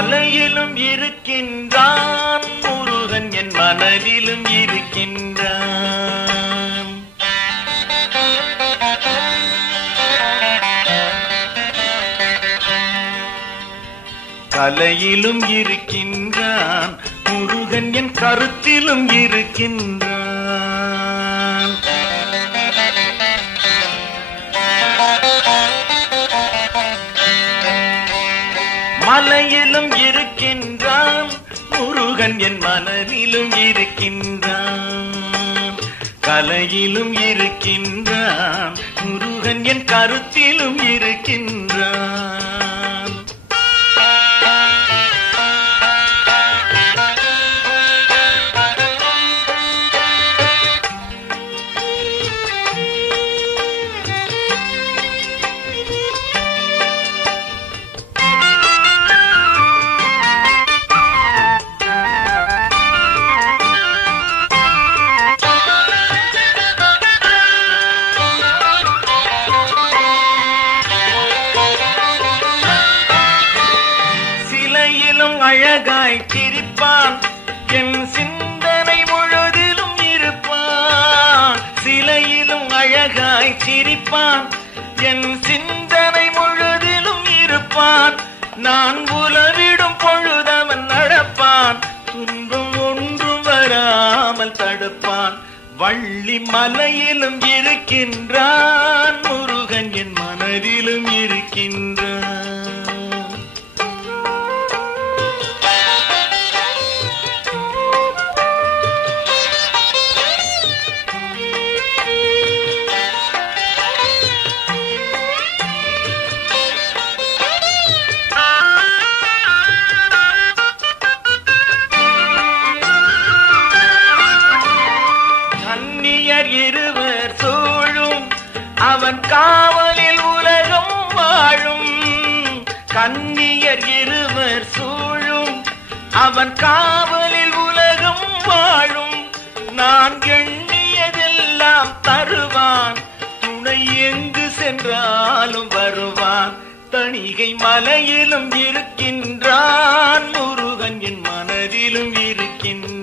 மலையிலும் இருக்கின்றான் முருகன் என் மனதிலும் இருக்கின்றான். கலையிலும் இருக்கின்றான் முருகன் என் கருத்திலும் இருக்கின்றான். மலையிலும் இருக்கின்றான் முருகன் என் மனதிலும் இருக்கின்றான். கலையிலும் இருக்கின்றான் முருகன் என் கருத்திலும் இருக்கின்றான். அழகாய் சிரிப்பான் என் சிந்தனை முழுதிலும் இருப்பான். சிலையிலும் அழகாய் சிரிப்பான் என் சிந்தனை முழுதிலும் இருப்பான். நான் உலவிடும் பொழுதவன் நடப்பான். துன்பம் ஒன்றும் வராமல் தடுப்பான். வள்ளி மலையிலும் இருக்கின்றான் முருகன் என் மனதிலும் இருக்கின்றான். இருவர் சூழும் அவன் காவலில் உலகம் வாழும். கன்னியர் இருவர் சூழும் அவன் காவலில் உலகம் வாழும். நான் எண்ணியதெல்லாம் தருவான். துணை எங்கு சென்றாலும் வருவான். தணிகை மலையிலும் இருக்கின்றான் முருகன் என் மனதிலும் இருக்கின்றான்.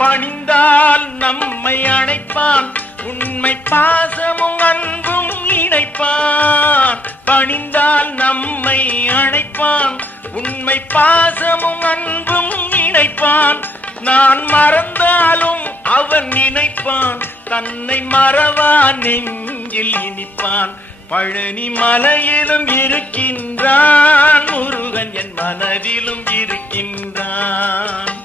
பணிந்தால் நம்மை அணைப்பான். உண்மை பாசமும் அன்பும் இணைப்பான். பணிந்தால் நம்மை அணைப்பான். உண்மை பாசமும் அன்பும் இணைப்பான். நான் மறந்தாலும் அவன் நினைப்பான். தன்னை மறவான் நெஞ்சில் இனிப்பான். பழனி மலையிலும் இருக்கின்றான் முருகன் என் மனதிலும் இருக்கின்றான்.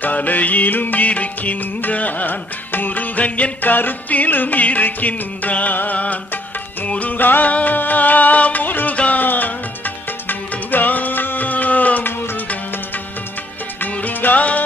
கலையிலும் இருக்கின்றான் முருகன் என் கருத்திலும் இருக்கின்றான். முருகா முருகா முருகா முருகா முருகா.